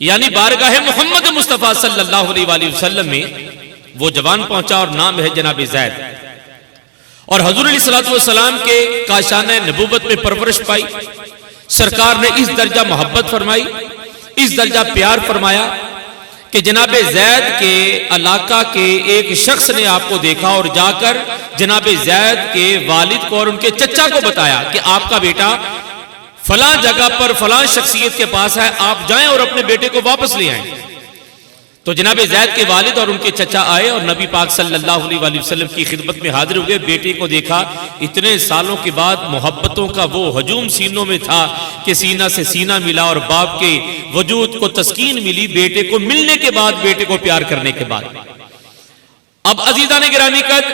یعنی بارگاہ محمد مصطفیٰ صلی اللہ علیہ وآلہ وسلم میں وہ جوان پہنچا اور نام ہے جناب زید. اور حضور علیہ الصلوۃ والسلام کے کاشانہ نبوت میں پرورش پائی. سرکار نے اس درجہ محبت فرمائی، اس درجہ پیار فرمایا کہ جناب زید کے علاقہ کے ایک شخص نے آپ کو دیکھا اور جا کر جناب زید کے والد کو اور ان کے چچا کو بتایا کہ آپ کا بیٹا فلاں جگہ پر فلاں شخصیت کے پاس ہے، آپ جائیں اور اپنے بیٹے کو واپس لے آئیں. تو جناب زید کے والد اور ان کے چچا آئے اور نبی پاک صلی اللہ علیہ وآلہ وسلم کی خدمت میں حاضر ہوئے. بیٹے کو دیکھا، اتنے سالوں کے بعد محبتوں کا وہ ہجوم سینوں میں تھا کہ سینہ سے سینہ ملا اور باپ کے وجود کو تسکین ملی بیٹے کو ملنے کے بعد، بیٹے کو پیار کرنے کے بعد. اب عزیزان گرامی قدر،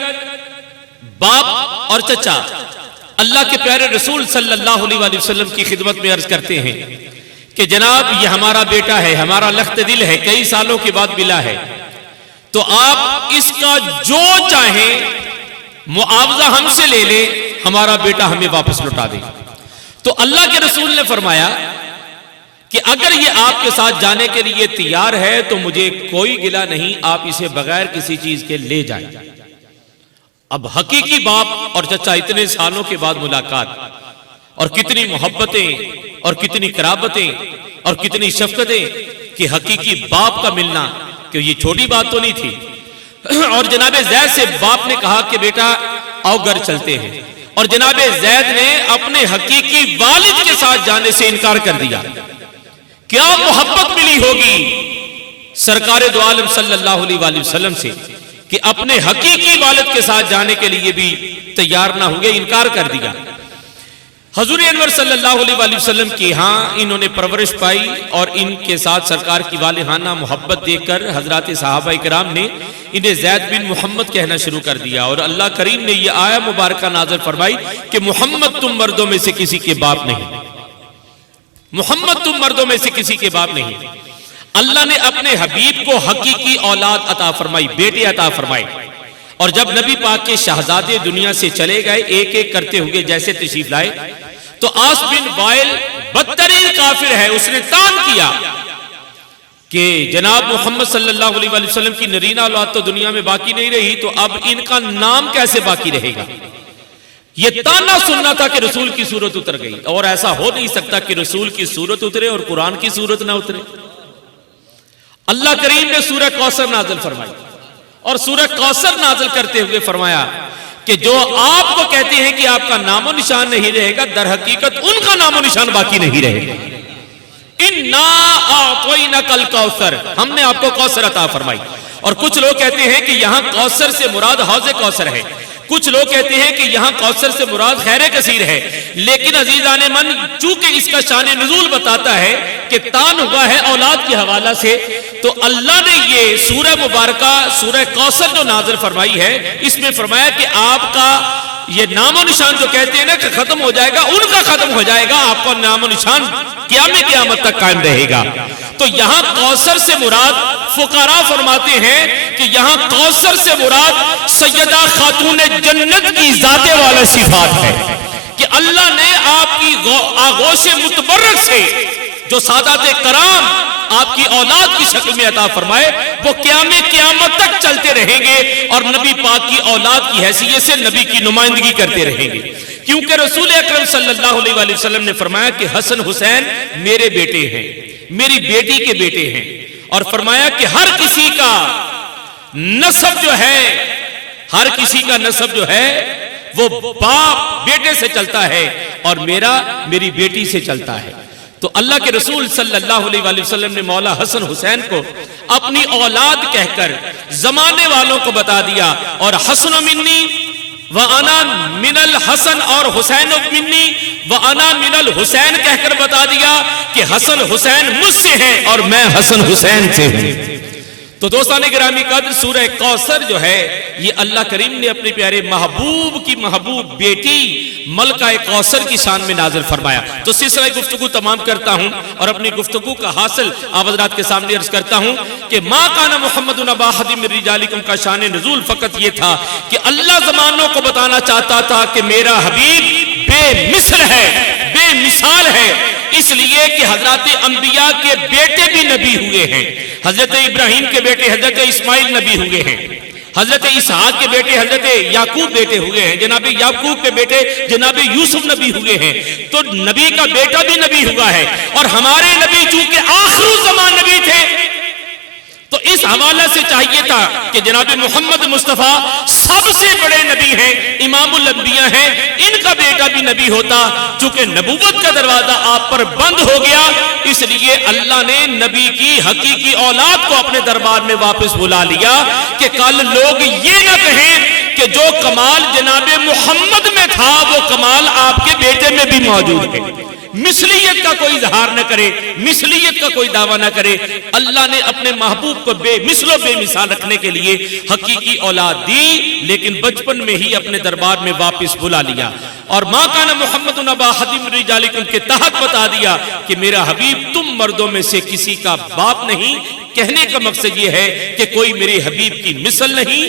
باپ اور چچا اللہ کے پیارے رسول صلی اللہ علیہ وآلہ وسلم کی خدمت میں عرض کرتے ہیں کہ جناب یہ ہمارا بیٹا ہے، ہمارا لخت دل ہے، کئی سالوں کے بعد ملا ہے، تو آپ اس کا جو چاہیں معاوضہ ہم سے لے لیں، ہمارا بیٹا ہمیں واپس لوٹا دیں. تو اللہ کے رسول نے فرمایا کہ اگر یہ آپ کے ساتھ جانے کے لیے تیار ہے تو مجھے کوئی گلہ نہیں، آپ اسے بغیر کسی چیز کے لے جائیں. اب حقیقی باپ اور چچا، اتنے سالوں کے بعد ملاقات، اور کتنی محبتیں اور کتنی قرابتیں اور کتنی شفقتیں کہ حقیقی باپ کا ملنا، کہ یہ چھوٹی بات تو نہیں تھی. اور جناب زید سے باپ نے کہا کہ بیٹا آؤ گھر چلتے ہیں، اور جناب زید نے اپنے حقیقی والد کے ساتھ جانے سے انکار کر دیا. کیا محبت ملی ہوگی سرکار دو عالم صلی اللہ علیہ وآلہ وسلم سے کہ اپنے حقیقی والد کے ساتھ جانے کے لیے بھی تیار نہ ہوئے، انکار کر دیا. حضور انور صلی اللہ علیہ وآلہ وسلم کی ہاں انہوں نے پرورش پائی، اور ان کے ساتھ سرکار کی والہانہ محبت دیکھ کر حضرات صحابہ کرام نے انہیں زید بن محمد کہنا شروع کر دیا. اور اللہ کریم نے یہ آیہ مبارکہ نازل فرمائی کہ محمد تم مردوں میں سے کسی کے باپ نہیں، محمد تم مردوں میں سے کسی کے باپ نہیں. اللہ نے اپنے حبیب کو حقیقی اولاد عطا فرمائی، بیٹے عطا فرمائے. اور جب نبی پاک کے شہزادے دنیا سے چلے گئے ایک ایک کرتے ہوئے جیسے تشریف لائے، تو عاص بن وائل بدترین کافر ہے، اس نے طعن کیا کہ جناب محمد صلی اللہ علیہ وآلہ وسلم کی نرینہ اولاد تو دنیا میں باقی نہیں رہی، تو اب ان کا نام کیسے باقی رہے گا. یہ طعنہ سننا تھا کہ رسول کی صورت اتر گئی، اور ایسا ہو نہیں سکتا کہ رسول کی صورت اترے اور قرآن کی صورت نہ اترے. اللہ کریم نے سورہ کوثر نازل فرمائی، اور سورہ کوثر نازل کرتے ہوئے فرمایا کہ جو آپ کو کہتے ہیں کہ آپ کا نام و نشان نہیں رہے گا، در حقیقت ان کا نام و نشان باقی نہیں رہے گا. اِنَّا أَعْطَيْنَكَ الْكَوْثَرَ، ہم نے آپ کو کوثر عطا فرمائی. اور کچھ لوگ کہتے ہیں کہ یہاں کوثر سے مراد حوض کوثر ہے، کچھ لوگ کہتے ہیں کہ یہاں کوثر سے مراد خیر کثیر ہے. لیکن عزیزان من، چونکہ اس کا شان نزول بتاتا ہے کہ طعن ہوا ہے اولاد کے حوالہ سے، تو اللہ نے یہ سورہ مبارکہ سورہ کوثر جو نازل فرمائی ہے، اس میں فرمایا کہ آپ کا یہ نام و نشان جو کہتے ہیں نا کہ ختم ہو جائے گا، ان کا ختم ہو جائے گا، آپ کا نام و نشان قیامت تک قائم رہے گا. تو یہاں کوثر سے مراد فقراء فرماتے ہیں کہ یہاں کوثر سے مراد سیدہ خاتون جنت کی ذات والا صفات ہے، کہ اللہ نے آپ کی آغوش متبرک سے جو سادات کرام آپ کی اولاد کی شکل میں عطا فرمائے، وہ قیامت تک چلتے رہیں گے، اور نبی پاک کی اولاد کی حیثیت سے نبی کی نمائندگی کرتے رہیں گے. کیونکہ رسول اکرم صلی اللہ علیہ وآلہ وسلم نے فرمایا کہ حسن حسین میرے بیٹے ہیں، میری بیٹی کے بیٹے ہیں. اور فرمایا کہ ہر کسی کا نسب جو ہے، ہر کسی کا نسب جو ہے وہ باپ بیٹے سے چلتا ہے، اور میری بیٹی سے چلتا ہے. تو اللہ کے رسول صلی اللہ علیہ وآلہ وسلم نے مولا حسن حسین کو اپنی اولاد کہہ کر زمانے والوں کو بتا دیا. اور حسن منی وَأَنَا مِنَ الْحَسَنِ، اور حسین منی وَأَنَا مِنَ الْحُسَيْنِ کہہ کر بتا دیا کہ حسن حسین مجھ سے ہیں اور میں حسن حسین سے ہوں. تو دوستان گرامی قدر، سورہ کوثر جو ہے یہ اللہ کریم نے اپنے پیارے محبوب کی محبوب بیٹی ملکہ کوثر کی شان میں نازل فرمایا. تو سلسلہ گفتگو تمام کرتا ہوں اور اپنی گفتگو کا حاصل آپ حضرات کے سامنے عرض کرتا ہوں کہ ما کان محمد ابا احد من رجالکم کا شان نزول فقط یہ تھا کہ اللہ زمانوں کو بتانا چاہتا تھا کہ میرا حبیب بے مثل ہے، بے مثال ہے. اس لیے کہ حضرات انبیاء کے بیٹے بھی نبی ہوئے ہیں. حضرت ابراہیم کے بیٹے حضرت اسماعیل نبی ہوئے ہیں. حضرت اسحاق کے بیٹے حضرت یعقوب بیٹے ہوئے ہیں. جناب یعقوب کے بیٹے جناب یوسف نبی ہوئے ہیں. تو نبی کا بیٹا بھی نبی ہوا ہے. اور ہمارے نبی چونکہ آخر الزمان نبی تھے تو اس حوالے سے چاہیے تھا کہ جناب محمد مصطفیٰ سب سے بڑے نبی ہیں, امام الانبیاء ہیں, ان کا بیٹا بھی نبی ہوتا. چونکہ نبوت کا دروازہ آپ پر بند ہو گیا, اس لیے اللہ نے نبی کی حقیقی اولاد کو اپنے دربار میں واپس بلا لیا کہ کل لوگ یہ نہ کہیں کہ جو کمال جناب محمد میں تھا وہ کمال آپ کے بیٹے میں بھی موجود ہے. مثلیت کا کوئی اظہار نہ کرے, مثلیت کا کوئی دعویٰ نہ کرے. اللہ نے اپنے محبوب کو بے مثل و بے مثال رکھنے کے لیے حقیقی اولاد دی, لیکن بچپن میں ہی اپنے دربار میں واپس بلا لیا. اور ماں کانا محمد نبا حدیم رجالکم کے تحت بتا دیا کہ میرا حبیب تم مردوں میں سے کسی کا باپ نہیں. کہنے کا مقصد یہ ہے کہ کوئی میرے حبیب کی مثل نہیں,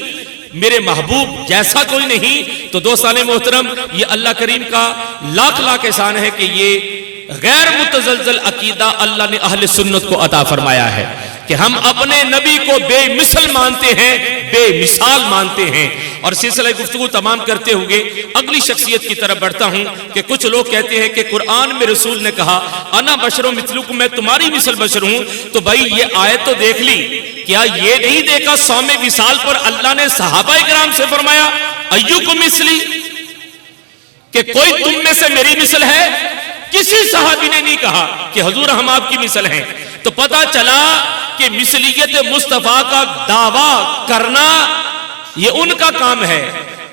میرے محبوب جیسا کوئی نہیں. تو دوستان محترم, یہ اللہ کریم کا لاکھ لاکھ احسان ہے کہ یہ غیر متزلزل عقیدہ اللہ نے اہل سنت کو عطا فرمایا ہے کہ ہم اپنے نبی کو بے مثل مانتے ہیں, بے مثال مانتے ہیں. اور سلسلہ گفتگو تمام کرتے ہوئے اگلی شخصیت کی طرف بڑھتا ہوں کہ کچھ لوگ کہتے ہیں کہ قرآن میں رسول نے کہا انا بشر مثلکم, میں تمہاری مثل بشر ہوں. تو بھائی یہ آیت تو دیکھ لی, کیا یہ نہیں دیکھا صوم وصال پر اللہ نے صحابہ کرام سے فرمایا ایوکم مثلی, کہ کوئی تم میں سے میری مثل ہے؟ کسی صحابی نے نہیں کہا کہ حضور ہم آپ کی مثل ہیں. تو پتہ چلا کہ مثلیت مصطفیٰ کا دعویٰ کرنا یہ ان کا کام ہے,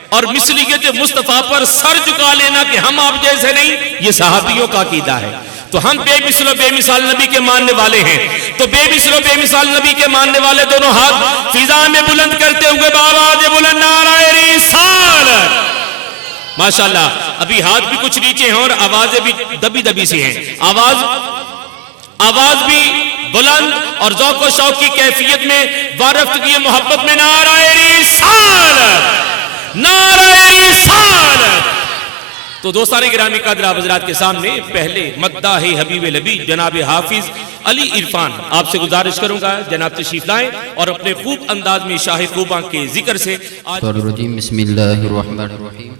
اور مثلیت مصطفیٰ پر سر جھکا لینا کہ ہم آپ جیسے نہیں, یہ صحابیوں کا عقیدہ ہے. تو ہم بے مثل و بے مثال نبی کے ماننے والے ہیں. تو بے مثل و بے مثال نبی کے ماننے والے دونوں ہاتھ فضا میں بلند کرتے ہوئے بآواز بلند نعرہ رسالت. ماشاءاللہ ابھی ہاتھ بھی کچھ نیچے ہیں اور آوازیں بھی دبی دبی سی ہیں, آواز بھی بلند اور ذوق و شوق کی کیفیت میں وارفتگی محبت میں نعرہ رسالت, نعرہ رسالت. تو دوستان گرامی قادر حضرات کے سامنے پہلے مداح حبیب نبی جناب حافظ علی عرفان آپ سے گزارش کروں گا جناب تشریف لائیں اور اپنے خوب انداز میں شاہ خوباں کے ذکر سے بسم اللہ الرحمن الرحیم.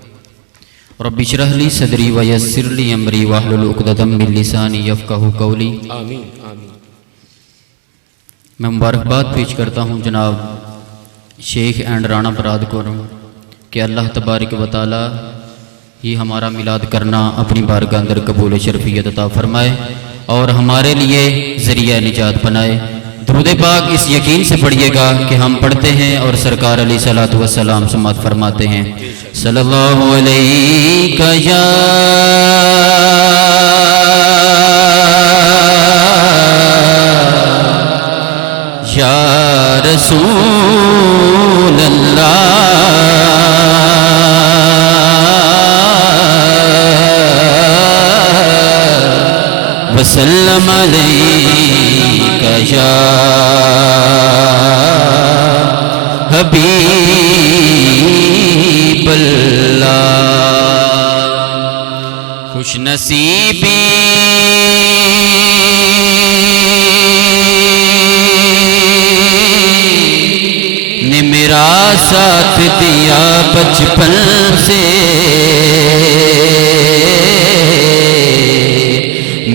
رب اشرح لی صدری ویسر لی امری واحلل عقدۃ من لسانی یفقہوا قولی. آمین آمین. میں مبارکباد پیش کرتا ہوں جناب شیخ اینڈ رانا براد کو کہ اللہ تبارک و تعالی یہ ہمارا میلاد کرنا اپنی بارگاہ اندر قبول شرفیت عطا فرمائے اور ہمارے لیے ذریعہ نجات بنائے. درود پاک اس یقین سے پڑھیے گا کہ ہم پڑھتے ہیں اور سرکار علیہ الصلوۃ والسلام سماعت فرماتے ہیں. صلی اللہ علیہ یا رسول اللہ وسلم علیک یا حبیب اللہ. خوش نصیبی نے میرا ساتھ دیا بچپن سے,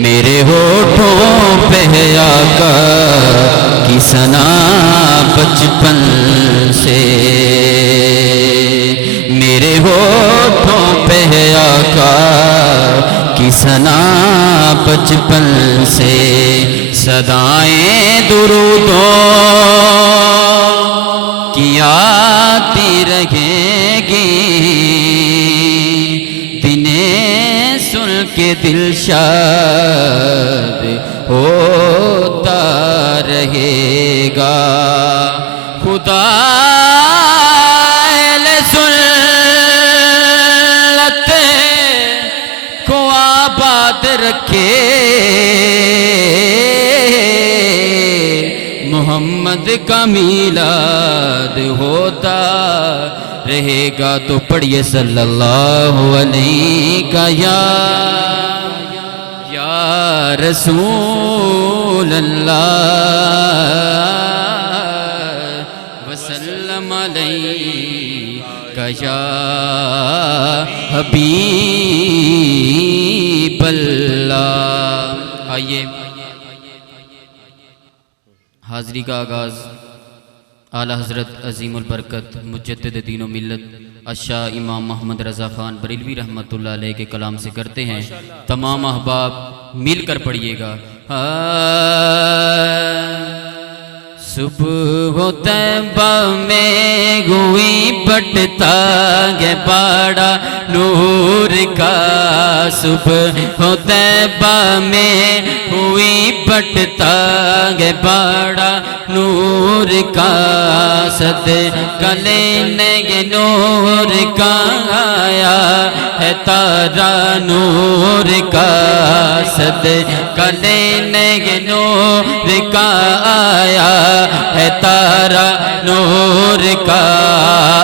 میرے ہونٹوں پہ آقا کی ثنا بچپن سے, میرے ہونٹوں پہ آقا کی ثنا بچپن سے. صدائیں درودوں کی آتی رہیں گی, دنیں سن کے دل شاد ہوتا رہے گا. خدا اہل سنت کو آباد رکھے, محمد کا میلاد ہوتا رہے گا. تو پڑھیے صلی اللہ علیہ یا رسول اللہ وسلم علیک یا حبیب اللہ۔ آئیے حاضری کا آغاز اعلیٰ حضرت عظیم البرکت مجدد دین و ملت الشاہ امام محمد رضا خان بریلوی رحمۃ اللہ علیہ کے کلام سے کرتے ہیں۔ تمام احباب مل کر پڑھیے گا۔ صبح طیبہ میں ہوئی بٹتا ہے باڑا نور کا، صبح طیبہ میں ہوئی بٹتا ہے باڑا نور کا، صدقہ لینے کے نور کا آیا ہے تارا نور کا، صدقہ لینے کے نور کا آیا ہے تارا نور کا۔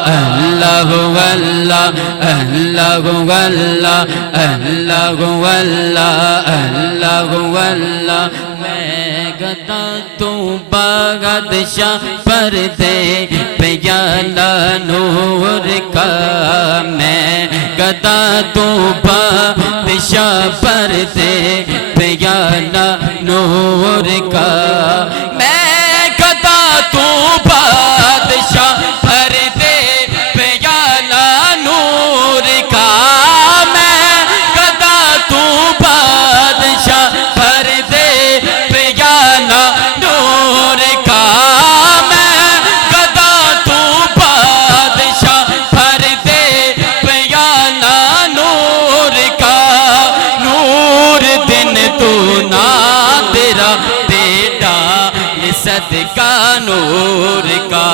اللہ اللہ اللہ اللہ اللہ اللہ اللہ اللہ، میں گدا تو بادشاہ پردے پیالہ نور کا، میں گدا تو بادشاہ پردے پیالہ نور کا، صدقہ نور کا۔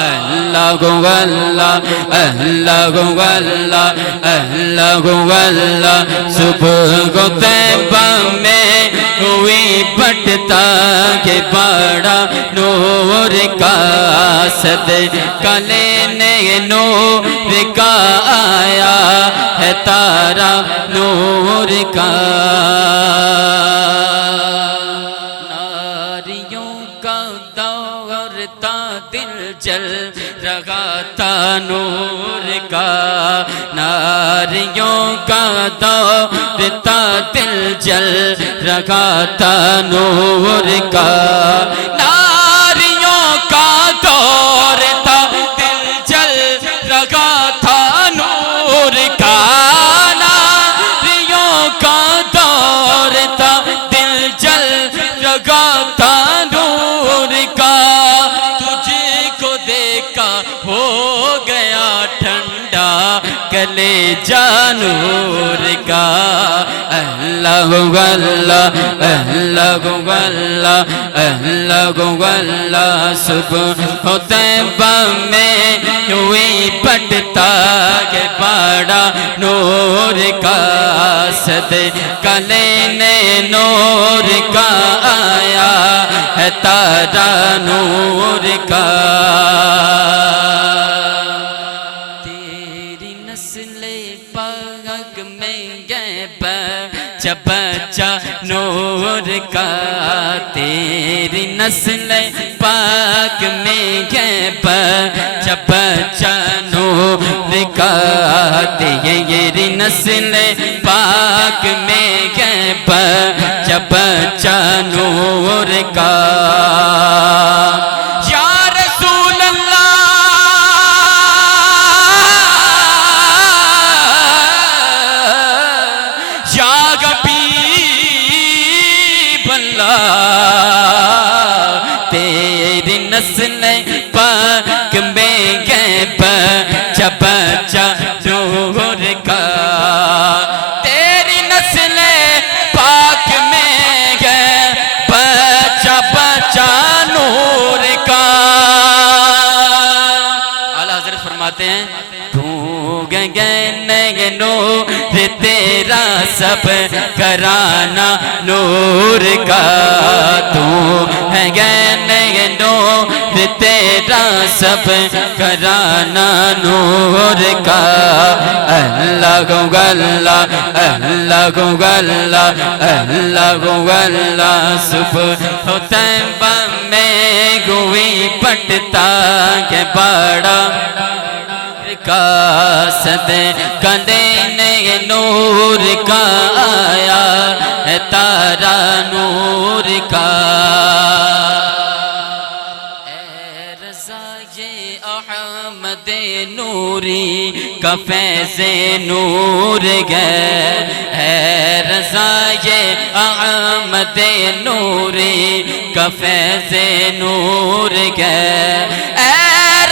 اللہ اللہ اللہ اللہ اللہ اللہ، صبح طیبہ میں ہوئی بٹتا کے باڑا نور کا، صدقہ لینے نور کا آیا ہے تارا نور کا۔ جل رہا تھا نور کا، ناریوں کا دور تھا دل جل رہا تھا نور کا، ناریوں کا دور تھا دل جل رہا تھا نور کا، ناریوں کا دور تھا دل جل رہا تھا نور کا، ہو گیا ٹھنڈا کلیجہ نور کا۔ اللہ اللہ اللہ اللہ اللہ اللہ، صبح طیبہ میں ہوئی بٹتا ہے باڑا نور کا، صدقہ لینے نور کا آیا ہے تارا نور کا۔ بچہ نور کا، تیری نسل پاک میں ہے بچہ بچہ نور کا، تیری نسل پاک میں ہے بچہ بچہ نور کا۔ تیری نسل پاک میں گئے بچہ بچہ نور کا، تیری نسل پاک میں گئے بچہ بچہ نور کا۔ اعلیٰ حضرت فرماتے ہیں گے نور تیرا سب کرانا نور کا، تو ہے گے نور تیرا سب گھرانہ نور کا اللہ اللہ اللہ اللہ اللہ اللہ صبح طیبہ میں گوئی پٹتا کے باڑا کا صدقہ دینے نور کا آیا ہے تارا نور کا اے رضائے احمد نوری کا فیض نور گئے اے رضائے احمد نوری کا فیض نور گئے اے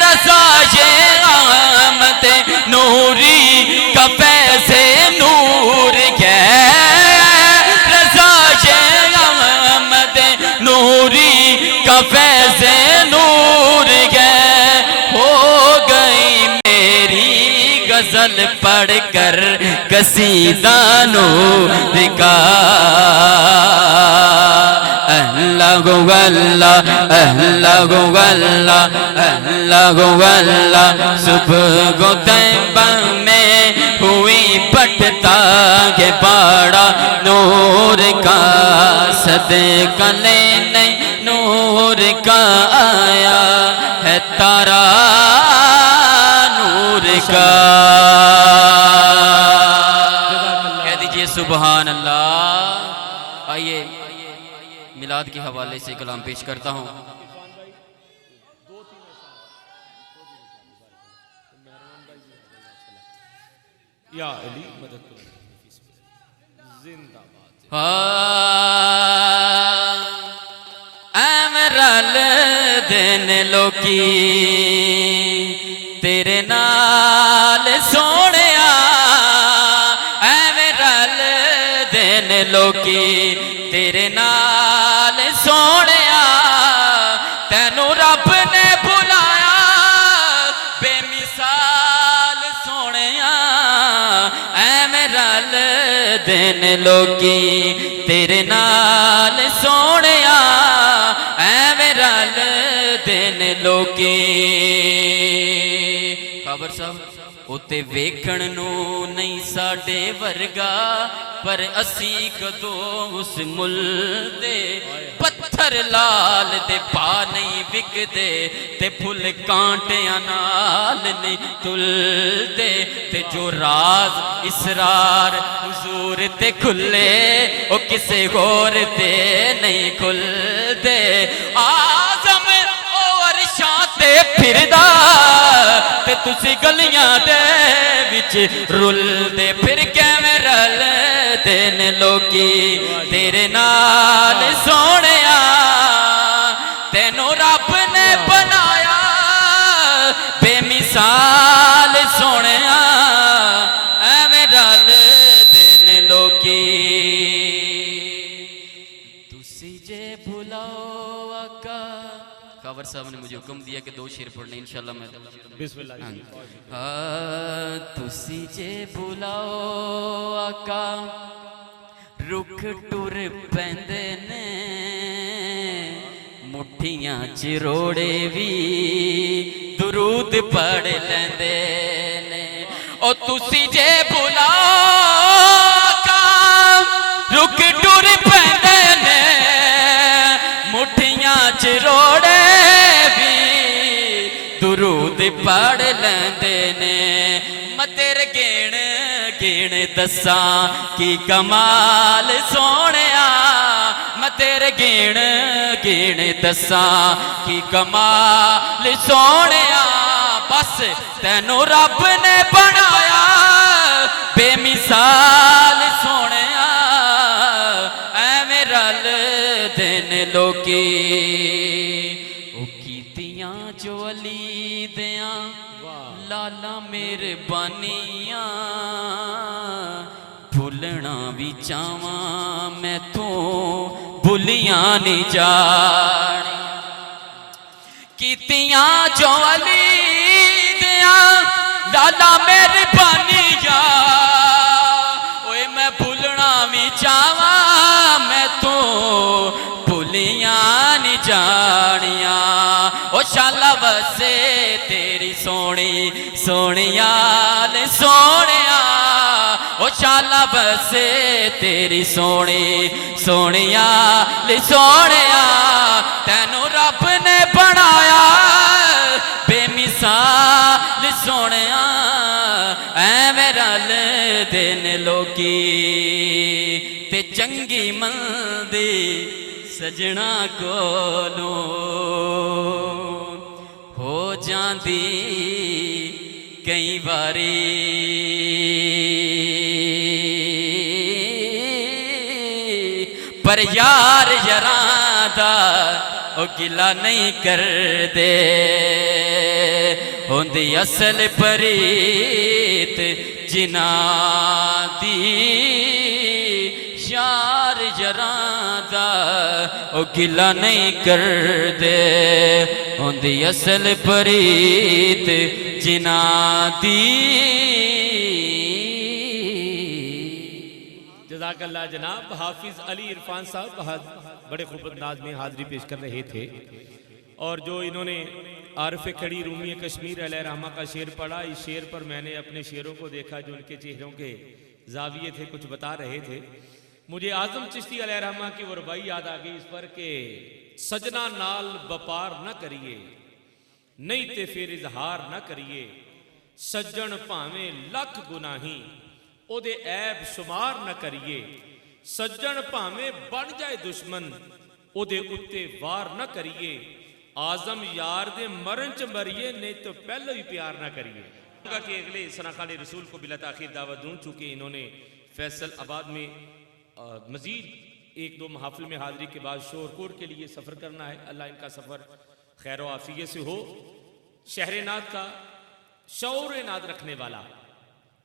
رضائے نوری کا فیض نور گئے رضا احمد نوری کا فیض نور گئے ہو گئی میری غزل پڑھ کر قصیدہ نور کا اللہ اللہ اللہ اللہ اللہ اللہ صبح کو طیبہ میں ہوئی پٹتا کے باڑا نور کا صدقہ لینے نور کا آیا ہے تارا نور کا کہہ دیجئے سبحان اللہ آئیے میلاد کے حوالے سے کلام پیش کرتا ہوں یا علی مدد زندہ باد امرال دن لوکی تیرے نال سونیا امرال دن لوکی تیرے نال سونیا تینو رب نے بلایا بے مثال سونیا اے میرال دن لوکی تیرے نال سونیا اے میرال دن لوکی خبر صاحب اتے ویکھن نو نہیں ساڈے ورگا پر اسی کدو اس مل دے پتھر لال دے پا نہیں وک دے تے پھل کانٹیاں نال نہیں تل دے تے جو راز اسرار حضور تے کھلے او کسے غور تے نہیں کھل دے آزم او عرشاں تے پھردا تے تسی گلیاں دے وچ رل دے پھر کیویں رل دن لوکی تیرے نال سونیا تینو رب نے بنایا بے مثال سونیا ایویں رل دن لوکی تسی جے بھلاؤ آقا کاور صاحب نے مجھے حکم دیا کہ 2 شعر پڑھنے انشاءاللہ میں بسم اللہ تسی جے بھلاؤ آقا رکھ ٹر پیندے نے مٹھیاں چروڑے بھی درود پڑھ لیندے نے او تسی جے بھلاؤ آقا رکھ ٹر پیندے نے مٹھیاں چروڑے بھی درود پڑھ لیندے نے میں تیرے گین دساں کی کمال سونیا میں تیرے گین دساں کی کمال سونیا بس تینو رب نے بنایا بے مثال سونیا ایویں رل دن لوکی او کیتیاں جو علی دیاں لالا مہربانیاں بھولنا بھی چاواں میں تو بھولیاں نہیں جانی کیتیاں جو علی دیاں لالا مہربانیاں اوے میں بھولنا بھی چاواں میں تو بھولیاں نہیں جانیاں او شالا بسے تیری سونی سونیال سونیا او شالا بسے تیری سونی سونیال سونیا تینوں رب نے بنایا بے مثال سونیا اے میرا دین لوکی تے چنگی مندی سجنا کولوں ہو جاندی کئی باری پر یار یاراں دا او گلا نہیں کر دے ہوندی اصل پریت جنا دی یار یاراں دا او گلا نہیں کر دے ہوندی اصل پریت جنا دی جزاک اللہ جناب حافظ علی عرفان صاحب بڑے خوب انداز میں حاضری پیش کر رہے تھے اور جو انہوں نے عارف کھڑی رومی کشمیر علیہ رحمہ کا شعر پڑھا اس شعر پر میں نے اپنے شعروں کو دیکھا جو ان کے چہروں کے زاویے تھے کچھ بتا رہے تھے مجھے اعظم چشتی علیہ رحمہ کی وہ ربائی یاد آ گئی اس پر کہ سجنا نال بپار نہ کریے نہیں تے پھر اظہار نہ کریے سجن پاویں لکھ گناہی او دے عیب شمار نہ کریے سجن پاویں بن جائے دشمن او دے اتے وار نہ کریے آزم یار دے مرن چ مریے نہیں تو پہلے ہی پیار نہ کریے کہ اگلے ثناخان رسول کو بلا تاخیر دعوت دوں چونکہ انہوں نے فیصل آباد میں مزید ایک دو محافل میں حاضری کے بعد شور کوٹ کے لیے سفر کرنا ہے اللہ ان کا سفر خیر و عافیت سے ہو شہر ناد کا شعور ناد رکھنے والا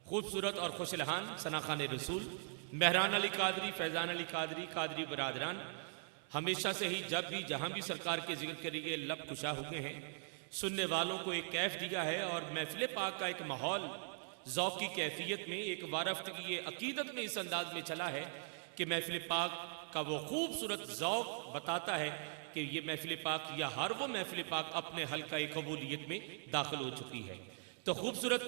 خوبصورت اور خوش الحان ثناخان رسول مہران علی قادری فیضان علی قادری قادری برادران ہمیشہ سے ہی جب بھی جہاں بھی سرکار کے ذکر کے لیے لب کشا ہوئے ہیں سننے والوں کو ایک کیف دیا ہے اور محفل پاک کا ایک ماحول ذوق کی کیفیت میں ایک وارفت کی یہ عقیدت میں اس انداز میں چلا ہے کہ محفل پاک کا وہ خوبصورت ذوق بتاتا ہے کہ یہ محفل پاک یا ہر وہ محفل پاک اپنے حلقہ قبولیت میں داخل ہو چکی ہے تو خوبصورت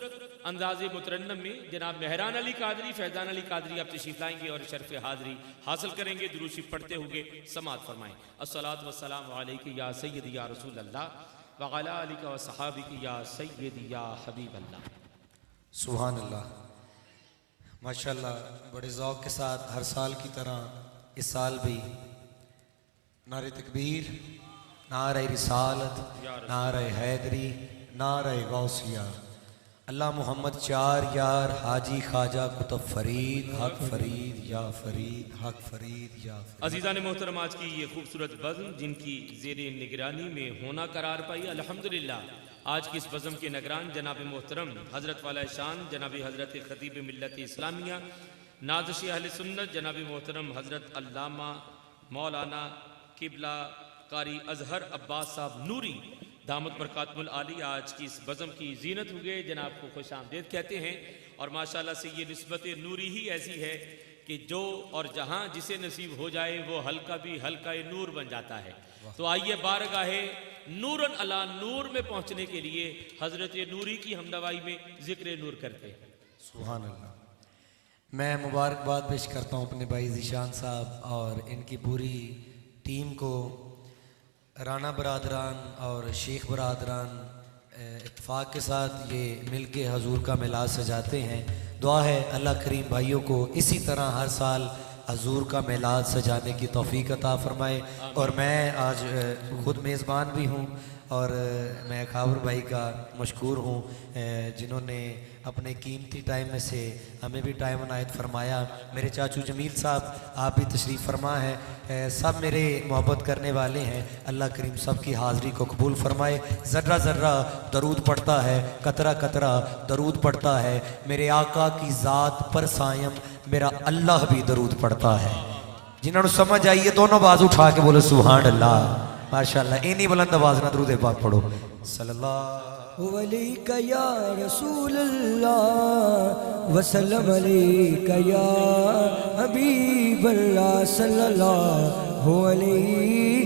انداز مترنم میں جناب مہران علی قادری فیضان علی قادری آپ تشریف لائیں گے اور شرف حاضری حاصل کریں گے درود شریف پڑھتے ہوئے سماعت فرمائیں الصلاۃ والسلام علیک یا سیدی یا رسول اللہ وعلی آلک و صحابک یا سیدی یا حبیب اللہ سبحان اللہ ماشاءاللہ بڑے ذوق کے ساتھ ہر سال کی طرح اس سال بھی نعرہ تکبیر نعرہ رسالت نعرہ حیدری نعرہ غوثیہ اللہ محمد چار یار حاجی خواجہ کتب فرید حق فرید یا فرید حق فرید یا فرید عزیزان محترم آج کی یہ خوبصورت بزم جن کی زیر نگرانی میں ہونا قرار پائی الحمدللہ آج کی اس بزم کے نگران جناب محترم حضرت والا شان جناب حضرت خطیب ملت اسلامیہ نازش اہل سنت جناب محترم حضرت علامہ مولانا قبلہ قاری اظہر عباس صاحب نوری دامت برکاتم العالی آج کی اس بزم کی زینت ہوئے جناب کو خوش آمدید کہتے ہیں اور ماشاءاللہ سے یہ نسبت نوری ہی ایسی ہے کہ جو اور جہاں جسے نصیب ہو جائے وہ حلقہ بھی حلقہ نور بن جاتا ہے تو آئیے بارگاہ نورن علی نور میں پہنچنے کے لیے حضرت نوری کی ہمدوائی میں ذکر نور کرتے ہیں سبحان اللہ میں مبارکباد پیش کرتا ہوں اپنے بھائی ذیشان صاحب اور ان کی پوری ٹیم کو رانا برادران اور شیخ برادران اتفاق کے ساتھ یہ مل کے حضور کا میلاد سجاتے ہیں دعا ہے اللہ کریم بھائیوں کو اسی طرح ہر سال حضور کا میلاد سجانے کی توفیق عطا فرمائے اور میں آج خود میزبان بھی ہوں اور میں خاور بھائی کا مشکور ہوں جنہوں نے اپنے قیمتی ٹائم میں سے ہمیں بھی ٹائم عنایت فرمایا میرے چاچو جمیل صاحب آپ بھی تشریف فرما ہے سب میرے محبت کرنے والے ہیں اللہ کریم سب کی حاضری کو قبول فرمائے ذرہ ذرہ درود پڑھتا ہے قطرہ قطرہ درود پڑھتا ہے میرے آقا کی ذات پر سائم میرا اللہ بھی درود پڑھتا ہے جنہوں نے سمجھ آئیے دونوں باز اٹھا کے بولے سبحان اللہ ماشاءاللہ انہی بلند آواز نہ درود پاک پڑھو صلی اللہ علیکہ یا رسول اللہ وسلم علیکہ یا حبیب اللہ صلی اللہ علیہ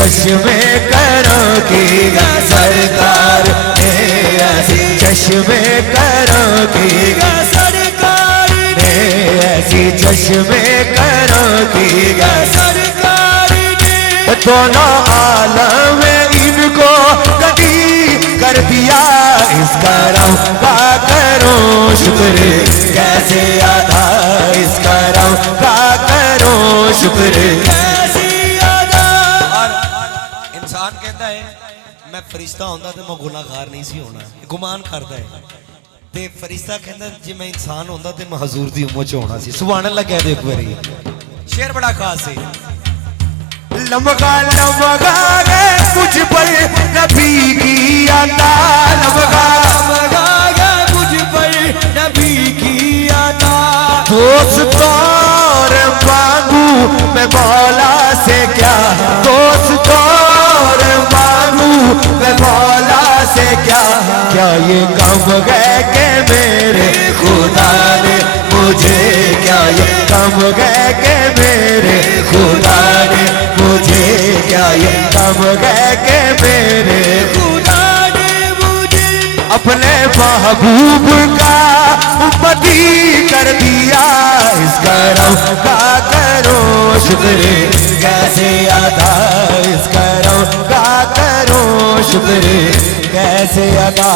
چشمے کروں کی سرکار نے ایسی چشمے کروں کی سرکار نے ایسی چشمے کروں کی سرکار نے دونوں عالم ان کو کبھی کر دیا اس کرم کا کروں شکر کیسے ادا اس کرم کا کروں شکر کیسے ادا انسان کہتا ہے میں فرشتہ ہوندہ تے میں گناہگار نہیں سی ہونا گمان کرتا ہے تے فرشتہ کہتا ہے جی میں انسان ہوندہ تے میں حضور دی امت چ ہونا سی سبحان اللہ کہہ دے ایک باری شعر بڑا خاص ہے لمگا لمگا گئے مجھ پر نبی کی عطا لمگا لمگا گئے مجھ پر نبی کی عطا دوست اور مانگوں میں مولا سے کیا دوست اور مانگوں میں مولا سے کیا کیا یہ کم گئے کہ میرے خدا نے مجھے کیا یہ کم گئے کہ میرے خدا نے مجھے کیا یہ کم گئے کہ میرے خدا نے مجھے اپنے محبوب کا امتی کر دیا اس کرم کا کرو شکر کیسے ادا اس کرم کا کرو شکر کیسے ادا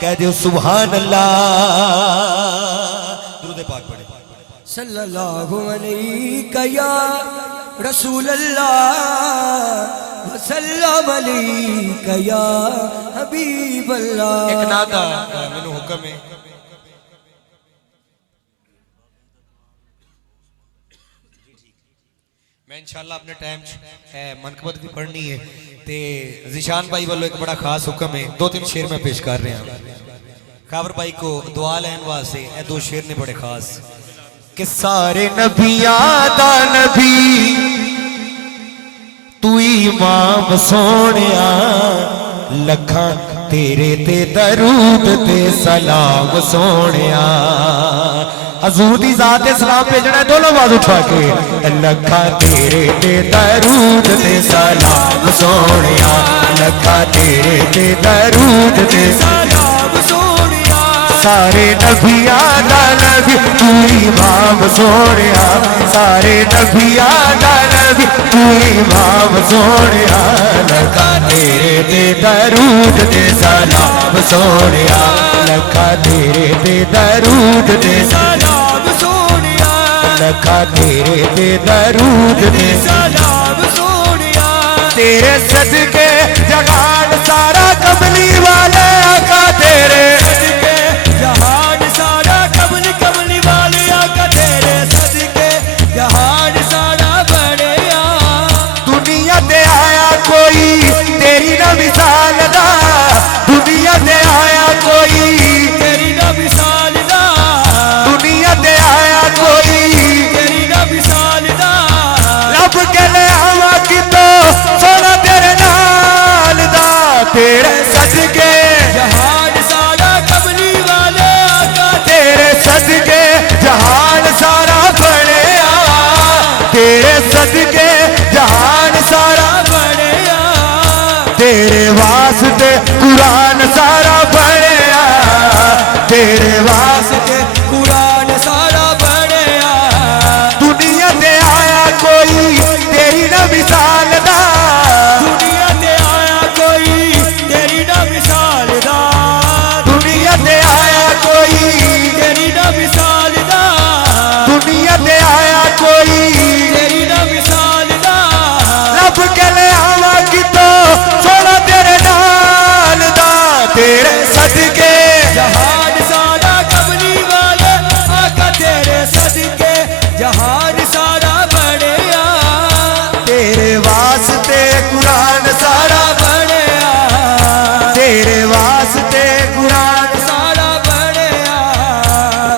کہہ دیو سبحان اللہ درود پاک پڑھے صلی اللہ علیہ یا رسول اللہ وسلم علیہ یا حبیب اللہ ایک نادا میں نے حکم ہے میں انشاءاللہ اپنے ٹائم منقبت بھی پڑھنی ہے تے ذیشان بھائی والو ایک بڑا خاص حکم ہے 2-3 شعر میں پیش کر رہے ہیں خاور بھائی کو دعا لین واسطے اے 2 شعر نے بڑے خاص کہ سارے نبیاں دا نبی تو امام سونیا لکھاں تیرے تے درود تے سلام سونیا حضور دی ذات سلام بھیجنا ہے دونوں آواز اٹھا کے لکھاں تیرے تے درود تے سلام سونیا لکھاں تیرے تے درود تے سلام سونیا سارے نبیاں دا نبی تو امام سونیا سارے نبیاں دا نبی تو امام سونیا لکھاں تیرے تے درود تے سلام سونیا لکھاں تیرے تے درود تے سلام سونیا لکھاں تیرے تے درود تے سلام سونیا تیرے صدقے جہان سارا کملی والے آقا تیرے صدقے جہان سارا کملی والے آقا تیرے صدقے جہان سارا بڑیا دنیا دے آیا کوئی تیری نہ مثال دا دنیا دے آیا کوئی تیری نہ مثال دا دنیا دے آیا کوئی تیری نہ مثال دا رب کے لے آوا کی تو سونا تیرے نال دا تیرے صدقے جہان سارا کملی والے آقا تیرے صدقے جہان سارا بڑیا تیرے صدقے جہان سارا بڑیا تیرے واسطے قرآن سارا بڑیا تیرے واسطے قرآن سارا بڑیا دنیا تے آیا کوئی تیری نہ مثال دا دنیا تے آیا کوئی تیری نہ مثال دا دنیا تے آیا کوئی تیری نہ مثال دا دنیا تے آیا کوئی تیری نہ مثال دا رب کے لے آوا کی تو سونا تیرے نال دا تیرے صدقے جہان سارا کملی والے آقا تیرے صدقے جہان سارا بڑیا تیرے واسطے قرآن سارا بڑیا تیرے واسطے قرآن سارا بڑیا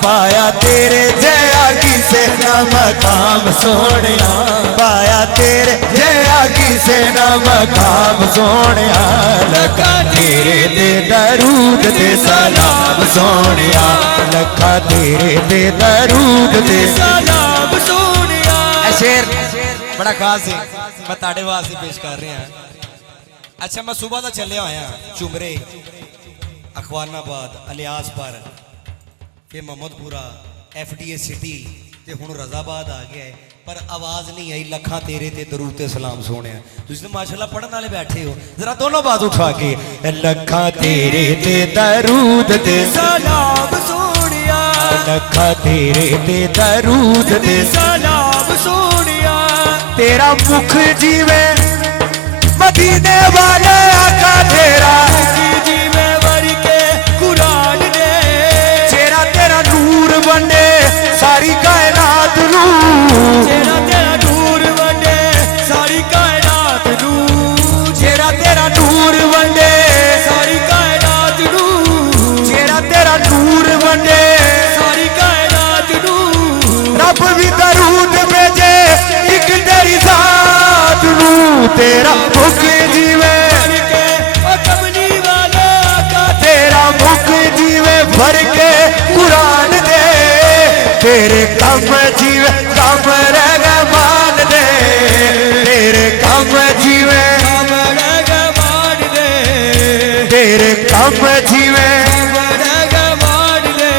پایا تیرے جیا کسے نہ مقام سونیا پایا تیرے جیا کسے نہ مقام سونیا لکھا تیرے تے درود تے سلام سونیا لکھا تیرے تے درود تے سلام سونیا شیر بڑا خاص ہے میں تاڑے واسطے پیش کر رہا ہوں اچھا میں صبح دا چلے ہویا چمرے اخوان آباد الیاس پر پھر محمد پورا ایف ڈی اے سٹی تے ہن رضا آباد آ گیا ہے پر آواز نہیں آئی لکھاں تیرے تے درود تے سلام سونے تسی تو ماشاءاللہ پڑھن والے بیٹھے ہو ذرا دونوں بات اٹھا کے لکھاں تیرے تے درود تے سلام سونیا لکھاں تیرے تے درود تے سلام سونیا تیرا مکھ جیوے مدینے والے آقا تیرا جی میں ور کے قرآن دے چہرہ تیرا نور بنے ساری کائنات نو تیرا نور ونڈے ساری کائنات نو چہرہ تیرا نور بنے ساری کائنات نو چہرہ تیرا نور بنے ساری کائنات نو رب بھی درود بھیجے ایک تیری ذات نو تیرا مکھ جیوے کملی والا آقا تیرا مکھ جیوے بھر کے قرآن دے تیرے کم جیوے کم رحمان دے تیرے کم جیوے مان دے تیرے کم جیوے مان دے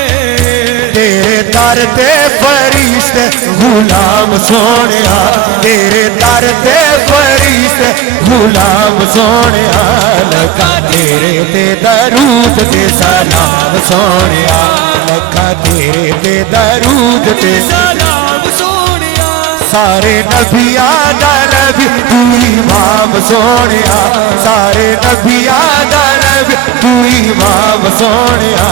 تیرے در تے فرشتے غلام سونیا تیرے در تے فرشتے غلام سونیا لکھا تیرے تے درود تے سلام سونیا لکھا تیرے تے درود تے سلام سونیا سارے نبیاں دا نبی تو امام سونیا سارے نبیاں دا نبی تو امام سونیا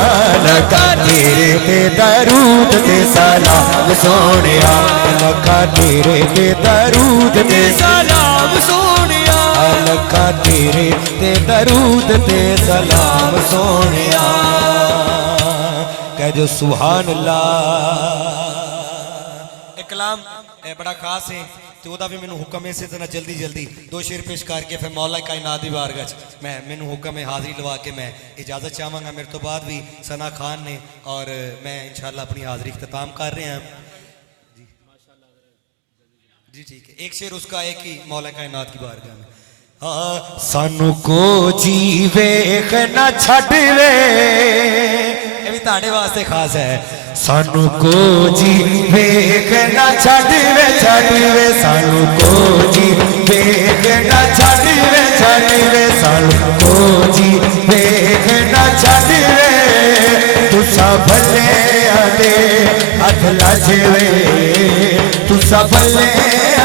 لکھا تیرے تے درود تے سلام سونیا لکھا تیرے تے درود تے سلام سونیا لکھا تیرے تے درود تے سلام سونیا کہہ جو سبحان اللہ کلام بڑا خاص ہے تو وہ دا بھی مینوں حکم ہے سے اتنا جلدی جلدی دو شعر پیش کر کے پھر مولا کائنات دی بارگاہ میں مینوں حکم ہے حاضری لوا کے میں اجازت چاہواں گا میرے تو بعد بھی ثنا خان نے اور میں انشاءاللہ اپنی حاضری اختتام کر رہے ہیں جی ٹھیک ہے ایک شعر اس کا ہے کہ مولا کائنات کی بارگاہ میں سانو کو جی ویخ نہ چھڑ وے یہ بھی تاڑے واسطے خاص ہے سانو کو جی ویخ نہ چھڑ وے سانو کو جی ویخ نہ چھڑ وے سانو کو جی ویخ نہ چھڑ وے تسا بھلے آدے ہتھ لج وے تسا بھلے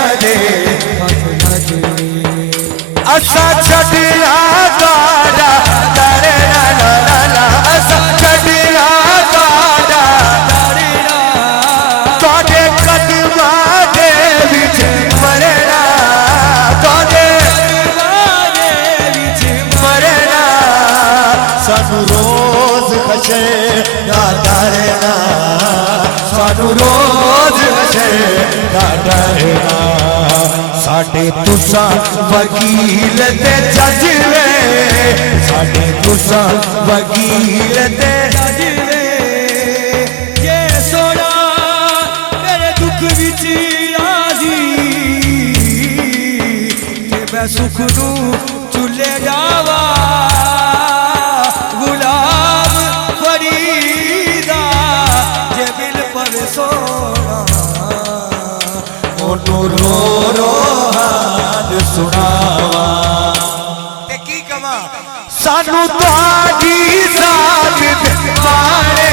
آدے اسا چھڑیا گاڑا دارے لا لا لا لا اسا چھڑیا گاڑا دارے لا توڑے قدماں دے وچ مرنا توڑے قدماں دے وچ مرنا سانو روز خشے دا ڈرنا سانو روز خشے دا ڈرنا ساڑھے تسا وکیل تے جج وے ساڑھے تسا وکیل تے جج وے یہ سونا میرے دکھ وچ راضی کہ میں سکھ نوں چلے جاواں غلام فریدا جے مل پوے سونا اونوں رو رو سناواں تے کی کما سانو تہاڈی ذات تے مارے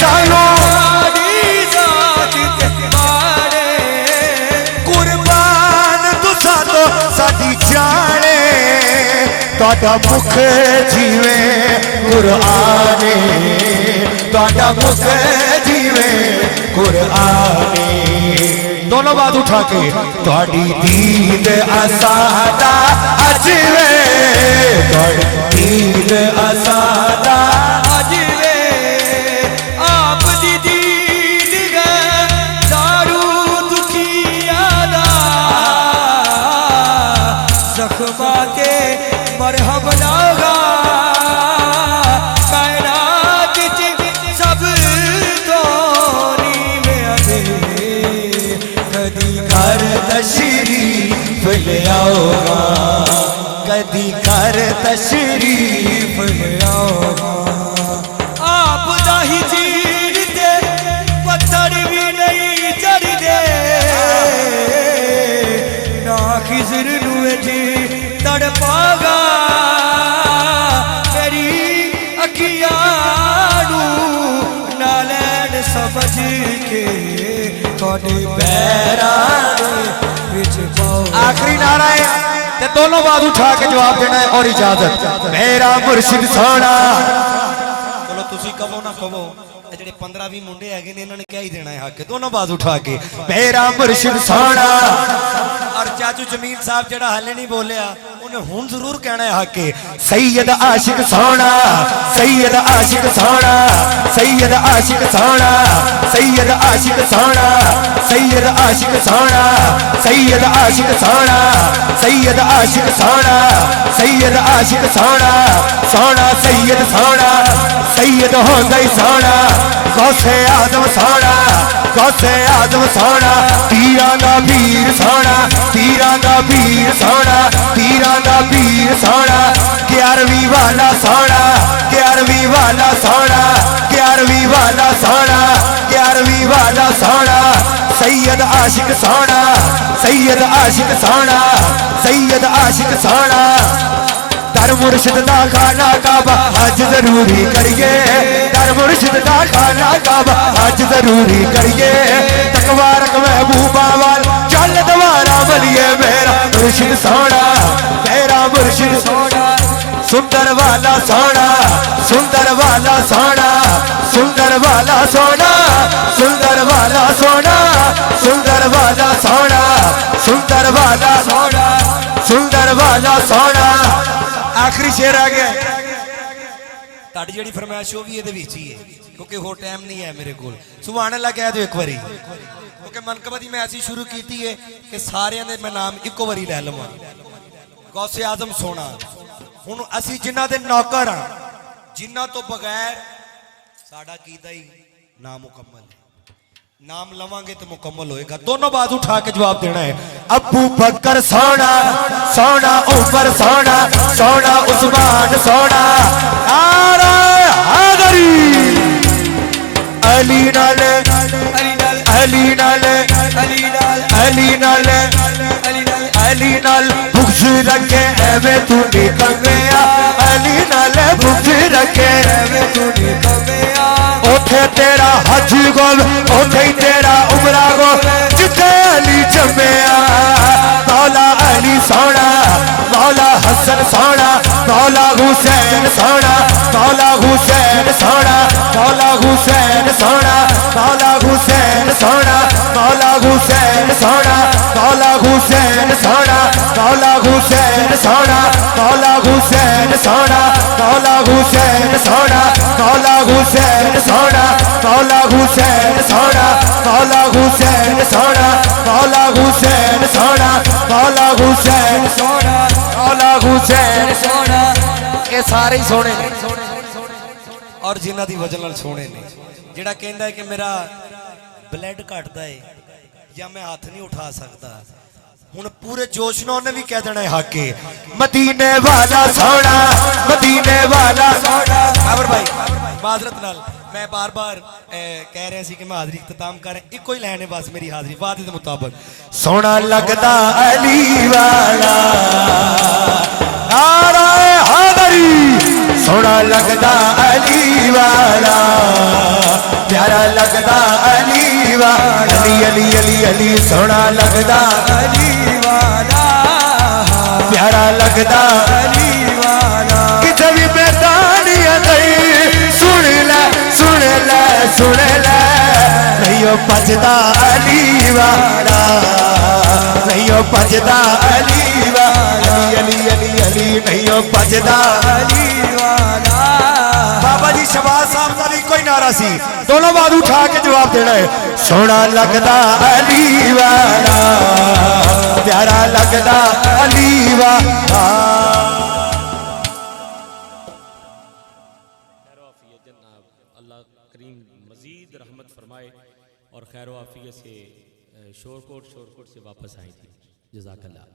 سانو تہاڈی ذات تے مارے قربان تسا تو ساڈی جانے تہاڈا مکھ جیوے قرآن تہاڈا مکھ جیوے قرآن دونوں بات اٹھا کے تہاڈی دید اسادا اج وے تہاڈی دید اسادا اج وے آپ دی دید گئے دارو دکھیاں دا زخماں تے مرہم لاغا کائنات وچ سب تو نیویں کدی گھر تشریف لے آؤ کدی گھر تشریف لے آؤ آپ دا ہی چیر دے پتھر بھی نہیں چڑھ دے نا خضر نوے جی تڑپا گا میری اکھیاں نو نالین سمجھ کے تھوڑے پیراں وچ پاؤ آخری نعرہ ہے تے دونوں بات اٹھا کے جواب دینا ہے اور اجازت میرا مرشد سونا چلو تسی کہو نہ کہو اے جڑے 15-20 منڈے ہے نے انہوں نے کیا ہی دینا ہے حق دونوں بات اٹھا کے میرا مرشد سونا اور چاچو جمیل صاحب جڑا حالے نہیں بولیا انہیں ہون ضرور کہنا ہے حق سید عاشق سونا سید عاشق سونا سید عاشق سونا سید عاشق سونا سید عاشق سونا سید عاشق سونا سید عاشق سونا سید عاشق سونا سونا سید سونا سید ہوندا ہی سونا غوث اعظم سونا غوث اعظم سونا پیراں دا پیر سونا پیراں دا پیر سونا پیراں دا پیر سونا 11ویں والا سونا 11ویں والا سونا 11ویں والا سونا 11ویں والا سونا سید عاشق سونا سید عاشق سونا سید عاشق سونا در مرشد دا خانہ کعبہ حج ضروری کریے در مرشد دا خانہ کعبہ حج ضروری کریے تقوی رکھ محبوبہ وال چل دوارا بلیے میرا مرشد سونا میرا مرشد سونا سندر والا سونا سندر والا سونا سندر والا سونا سندر والا سونا سندر والا سونا سندر والا سونا سندر والا سونا آخری شعر آ گیا تاڑی جڑی فرمائش ہو بھی یہ دے ویچی ہے کیونکہ ہو ٹائم نہیں ہے میرے کول سبحان اللہ کہہ دو ایک واری کیونکہ منقبہ دی میں ایسی شروع کی تھی ہے کہ سارے نے میں نام ایک واری لے لوں غوث اعظم سونا ہن اسی جنہ دے نوکر ہاں جنہ تو بغیر ساڈا کیتا ہی نامکمل ہے نام لواں گے تو مکمل ہوئے گا دونوں بات اٹھا کے جواب دینا ہے ابو بکر سونا سونا عمر سونا سونا عثمان سونا نعرہ حیدری علی نال علی نال علی نال علی نال بغض رکھے ایویں تو نکل گیا علی نال بغض رکھے ایویں تو نکل گیا اوتھے تیرا حج گو اوتھے تیرا عمرہ گو جتے علی جمعیا مولا علی سونا مولا حسن سونا مولا حسین سونا مولا حسین سونا مولا حسین سونا مولا حسین سونا مولا حسین سونا مولا حسین سونا مولا حسین سونا مولا حسین سونا مولا حسین سونا مولا حسین سونا مولا حسین سونا مولا حسین سونا مولا حسین سونا مولا حسین سونا مولا حسین سونا یہ سارے ہی سونے نے اور جنہ دی وجہ نال سونے نے جڑا کہندا ہے کہ میرا بلڈ کٹدا ہے یا میں ہاتھ نہیں اٹھا سکتا ہن پورے جوش نال نے بھی کہہ دینا ہے حق ہے مدینے والا سونا مدینے والا سونا خبر بھائی معذرت نال میں بار بار کہہ رہے سی کہ میں حاضری اختتام کر رہے ایک کوئی لینے بس میری حاضری وعدے کے مطابق سونا لگدا علی والا نعرہ حیدری سونا لگدا علی والا پیارا لگدا علی والا علی علی علی علی سونا لگدا علی والا پیارا لگدا علی والا کتے بھی میدان اندر سن لے سن لے سن لے نہیں بجدا علی والا نہیں بجدا علی والا علی علی علی نہیں بجدا علی والا بابا جی شہباز صاحب کا بھی کوئی نعرہ سی دونوں بات اٹھا کے جواب دینا ہے سونا لگدا علی والا پیارا لگدا علی والا اللہ کریم مزید رحمت فرمائے اور خیر و عافیت سے شور سے واپس آئی تھی. جزاک اللہ.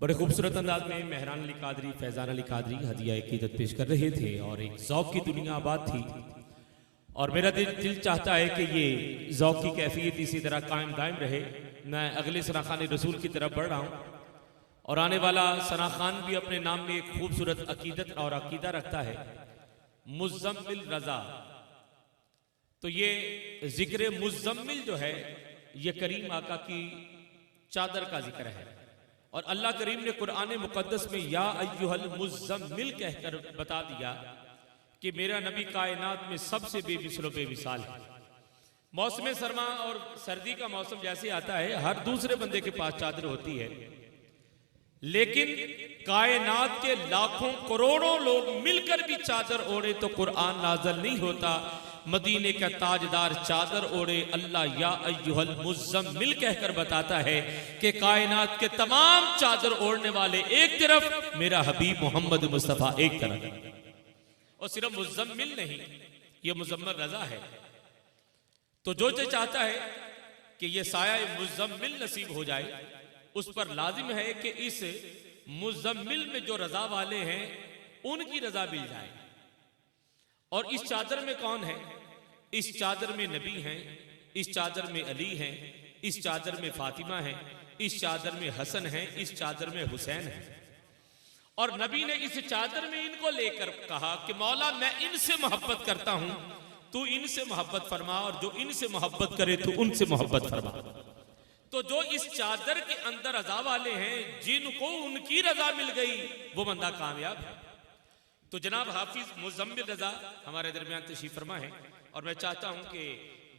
بڑے خوبصورت انداز میں مہران علی قادری، فیضان علی قادری ہدیہ عقیدت پیش کر رہے تھے اور ایک ذوق کی دنیا آباد تھی. اور میرا دل چاہتا ہے کہ یہ ذوق کی کیفیت اسی طرح قائم دائم رہے. میں اگلے ثناخان رسول کی طرف بڑھ رہا ہوں اور آنے والا ثناخان بھی اپنے نام میں ایک خوبصورت عقیدت اور عقیدہ رکھتا ہے، مزمل رضا. تو یہ ذکر مزمل جو ہے یہ کریم آقا کی چادر کا ذکر ہے، اور اللہ کریم نے قرآن مقدس میں یا ایھا المزمل کہہ کر بتا دیا کہ میرا نبی کائنات میں سب سے بے مثل و بے مثال ہے. موسم سرما اور سردی کا موسم جیسے آتا ہے ہر دوسرے بندے کے پاس چادر ہوتی ہے، لیکن کائنات کے لاکھوں کروڑوں لوگ مل کر بھی چادر اوڑھے تو قرآن نازل نہیں ہوتا. مدینے کا تاجدار چادر اوڑھے اللہ یا ایھا المزمل کہہ کر بتاتا ہے کہ کائنات کے تمام چادر اوڑھنے والے ایک طرف، میرا حبیب محمد مصطفیٰ ایک طرف. اور صرف مزمل نہیں، یہ مزمل رضا ہے. تو جو چاہتا ہے کہ یہ سایہ مزمل نصیب ہو جائے، اس پر لازم ہے کہ اس مزمل میں جو رضا والے ہیں ان کی رضا مل جائے. اور اس چادر میں کون ہے؟ اس چادر میں نبی ہیں، اس چادر میں علی ہیں، اس چادر میں فاطمہ ہیں، اس چادر میں حسن ہیں، اس چادر میں حسین ہیں. اور نبی نے اس چادر میں ان کو لے کر کہا کہ مولا میں ان سے محبت کرتا ہوں، تو ان سے محبت فرما، اور جو ان سے محبت کرے تو ان سے محبت فرما. تو جو اس چادر کے اندر رضا والے ہیں، جن کو ان کی رضا مل گئی، وہ بندہ کامیاب ہے. تو جناب حافظ مزمل رضا ہمارے درمیان تشریف فرما ہے، اور میں چاہتا ہوں کہ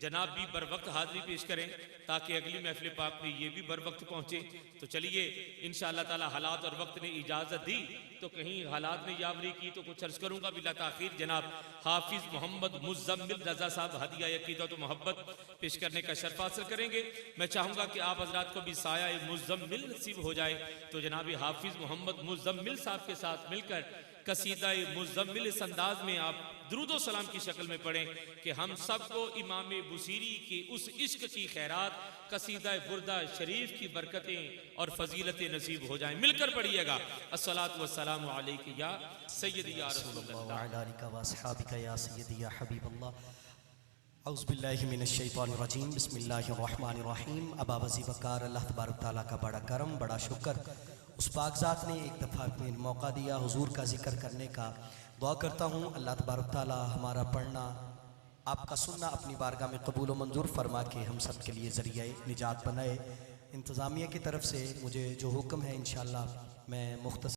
جناب بھی بر وقت حاضری پیش کریں تاکہ اگلی محفل پاک میں یہ بھی بر وقت پہنچے. تو چلیے انشاءاللہ تعالی حالات اور وقت نے اجازت دی تو کہیں حالات نے یاوری کی تو کچھ عرض کروں گا بلا تاخیر. جناب حافظ محمد مزمل رضا صاحب ہدیہ عقیدت و محبت پیش کرنے کا شرف حاصل کریں گے. میں چاہوں گا کہ آپ حضرات کو بھی سایہ مزمل نصیب ہو جائے. تو جناب حافظ محمد مزمل صاحب کے ساتھ مل کر قصیدہ مزمل اس انداز میں آپ درود و سلام کی شکل میں پڑھیں کہ ہم سب کو امام بصیری کی اس عشق کی خیرات، قصیدہ بردہ شریف کی برکتیں اور فضیلتیں نصیب ہو جائیں. مل کر پڑھیے گا. الصلاۃ والسلام علیک یا سیدی یا رسول اللہ. وعلی آلک و اصحابک یا سیدی یا حبیب اللہ. اعوذ باللہ من الشیطان الرجیم. بسم اللہ الرحمن الرحیم. ابا وزی وقار اللہ تبارک تعالیٰ کا بڑا کرم، بڑا شکر اس پاک ذات نے ایک دفعہ اپنے موقع دیا حضور کا ذکر کرنے کا. دعا کرتا ہوں اللہ تبارک تعالیٰ ہمارا پڑھنا، آپ کا سننا اپنی بارگاہ میں قبول و منظور فرما کے ہم سب کے لیے ذریعہ نجات بنائے. انتظامیہ کی طرف سے مجھے جو حکم ہے انشاءاللہ میں مختصر